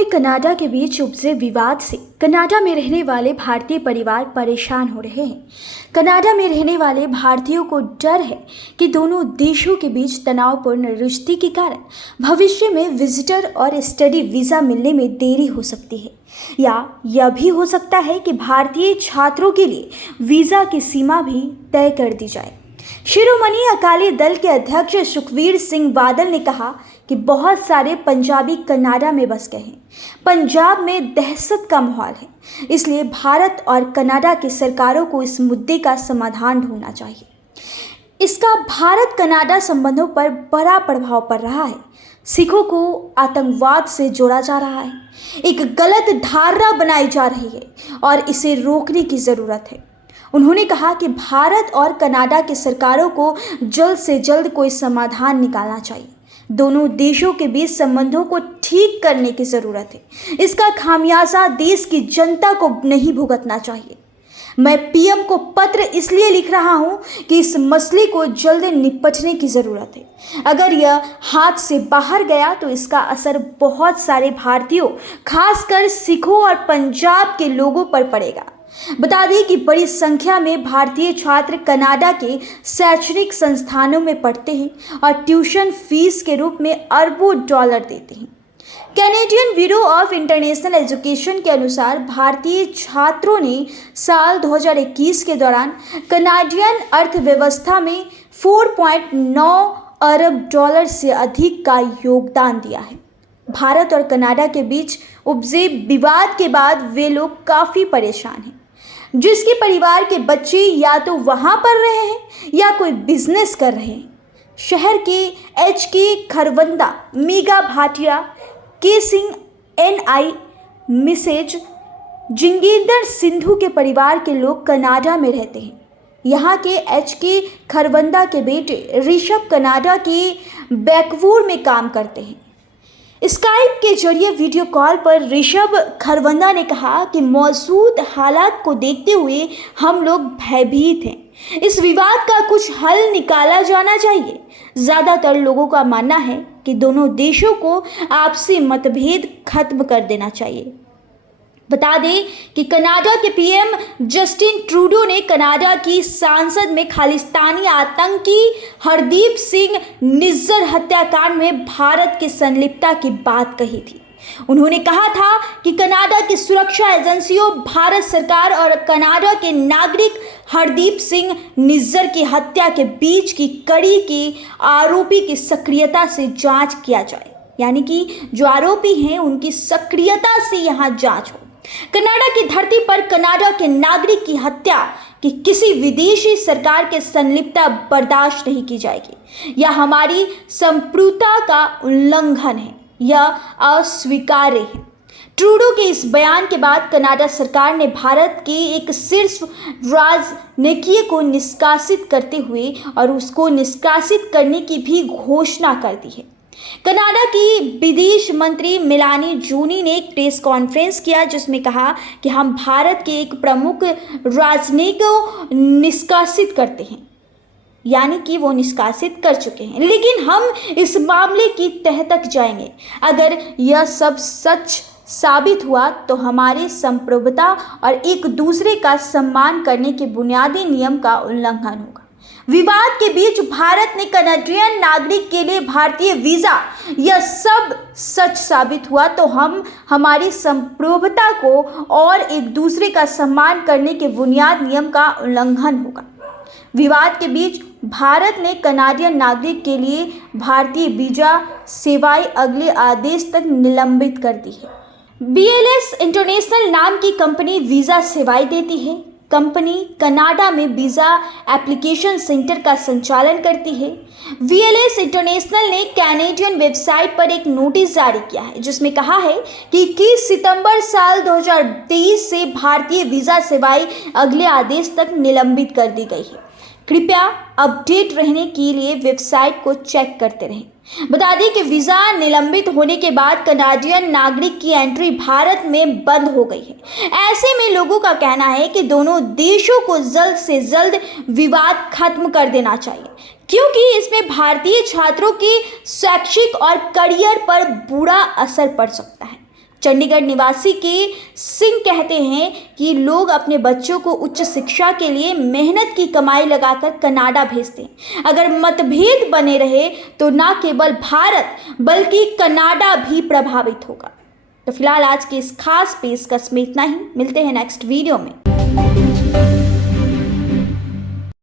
में कनाडा के बीच उपजे विवाद से कनाडा में रहने वाले भारतीय परिवार परेशान हो रहे हैं। कनाडा में रहने वाले भारतीयों को डर है कि दोनों देशों के बीच तनावपूर्ण रिश्ते के कारण भविष्य में विजिटर और स्टडी वीज़ा मिलने में देरी हो सकती है, या यह भी हो सकता है कि भारतीय छात्रों के लिए वीज़ा की सीमा भी तय कर दी जाए। शिरोमणि अकाली दल के अध्यक्ष सुखबीर सिंह बादल ने कहा कि बहुत सारे पंजाबी कनाडा में बस गए हैं। पंजाब में दहशत का माहौल है, इसलिए भारत और कनाडा की सरकारों को इस मुद्दे का समाधान ढूंढना चाहिए। इसका भारत कनाडा संबंधों पर बड़ा प्रभाव पड़ रहा है। सिखों को आतंकवाद से जोड़ा जा रहा है, एक गलत धारणा बनाई जा रही है और इसे रोकने की ज़रूरत है। उन्होंने कहा कि भारत और कनाडा की सरकारों को जल्द से जल्द कोई समाधान निकालना चाहिए। दोनों देशों के बीच संबंधों को ठीक करने की ज़रूरत है। इसका खामियाजा देश की जनता को नहीं भुगतना चाहिए। मैं पीएम को पत्र इसलिए लिख रहा हूं कि इस मसले को जल्द निपटने की ज़रूरत है। अगर यह हाथ से बाहर गया तो इसका असर बहुत सारे भारतीयों, खासकर सिखों और पंजाब के लोगों पर पड़ेगा। बता दें कि बड़ी संख्या में भारतीय छात्र कनाडा के शैक्षणिक संस्थानों में पढ़ते हैं और ट्यूशन फीस के रूप में अरबों डॉलर देते हैं। Canadian bureau of international education के अनुसार भारतीय छात्रों ने साल 2021 के दौरान कनाडियन अर्थव्यवस्था में 4.9 अरब डॉलर से अधिक का योगदान दिया है। भारत और कनाडा के बीच उपजे विवाद के बाद वे लोग काफ़ी परेशान हैं। जिसके परिवार के बच्चे या तो वहाँ पढ़ रहे हैं या कोई बिजनेस कर रहे हैं। शहर के HK खरवंदा, मेगा भाटिया, के सिंह, NI मिसेज, जिंगेंदर सिंधु के परिवार के लोग कनाडा में रहते हैं। यहाँ के HK खरवंदा के बेटे ऋषभ कनाडा के बैकवूर में काम करते हैं। स्काइप के जरिए वीडियो कॉल पर ऋषभ खरवंदा ने कहा कि मौजूद हालात को देखते हुए हम लोग भयभीत हैं। इस विवाद का कुछ हल निकाला जाना चाहिए। ज़्यादातर लोगों का मानना है कि दोनों देशों को आपसी मतभेद खत्म कर देना चाहिए। बता दें कि कनाडा के पीएम जस्टिन ट्रूडो ने कनाडा की संसद में खालिस्तानी आतंकी हरदीप सिंह निज्जर हत्याकांड में भारत की संलिप्तता की बात कही थी। उन्होंने कहा था कि कनाडा की सुरक्षा एजेंसियों, भारत सरकार और कनाडा के नागरिक हरदीप सिंह निज्जर की हत्या के बीच की कड़ी के आरोपी की सक्रियता से जांच किया जाए, यानी कि जो आरोपी हैं उनकी सक्रियता से यहाँ जांच हो। कनाडा की धरती पर कनाडा के नागरिक की हत्या की किसी विदेशी सरकार के संलिप्तता बर्दाश्त नहीं की जाएगी। यह हमारी संप्रभुता का उल्लंघन है, यह अस्वीकार्य है। ट्रूडो के इस बयान के बाद कनाडा सरकार ने भारत के एक शीर्ष राजनयिक को निष्कासित करते हुए और उसको निष्कासित करने की भी घोषणा कर दी है। कनाडा की विदेश मंत्री मेलानी जूनी ने एक प्रेस कॉन्फ्रेंस किया जिसमें कहा कि हम भारत के एक प्रमुख राजनयिक को निष्कासित करते हैं, यानी कि वो निष्कासित कर चुके हैं, लेकिन हम इस मामले की तह तक जाएंगे। अगर यह सब सच साबित हुआ तो हमारी संप्रभुता और एक दूसरे का सम्मान करने के बुनियादी नियम का उल्लंघन होगा। विवाद के बीच भारत ने कनाडियन नागरिक के लिए भारतीय वीज़ा, यह सब सच साबित हुआ तो हम हमारी संप्रभुता को और एक दूसरे का सम्मान करने के बुनियादी नियम का उल्लंघन होगा। विवाद के बीच भारत ने कनाडियन नागरिक के लिए भारतीय वीज़ा सेवाएं अगले आदेश तक निलंबित कर दी है। BLS इंटरनेशनल नाम की कंपनी वीज़ा सेवाएं देती है। कंपनी कनाडा में वीज़ा एप्लीकेशन सेंटर का संचालन करती है। VLS इंटरनेशनल ने कैनेडियन वेबसाइट पर एक नोटिस जारी किया है जिसमें कहा है कि 21 सितंबर साल 2023 से भारतीय वीज़ा सेवाएं अगले आदेश तक निलंबित कर दी गई है। कृपया अपडेट रहने के लिए वेबसाइट को चेक करते रहें। बता दें कि वीज़ा निलंबित होने के बाद कनाडियन नागरिक की एंट्री भारत में बंद हो गई है। ऐसे में लोगों का कहना है कि दोनों देशों को जल्द से जल्द विवाद खत्म कर देना चाहिए, क्योंकि इसमें भारतीय छात्रों की शैक्षिक और करियर पर बुरा असर पड़ सकता है। चंडीगढ़ निवासी के सिंह कहते हैं कि लोग अपने बच्चों को उच्च शिक्षा के लिए मेहनत की कमाई लगाकर कनाडा भेजते हैं। अगर मतभेद बने रहे तो न केवल भारत बल्कि कनाडा भी प्रभावित होगा। तो फिलहाल आज के इस खास पेशकश में इतना ही। मिलते हैं नेक्स्ट वीडियो में।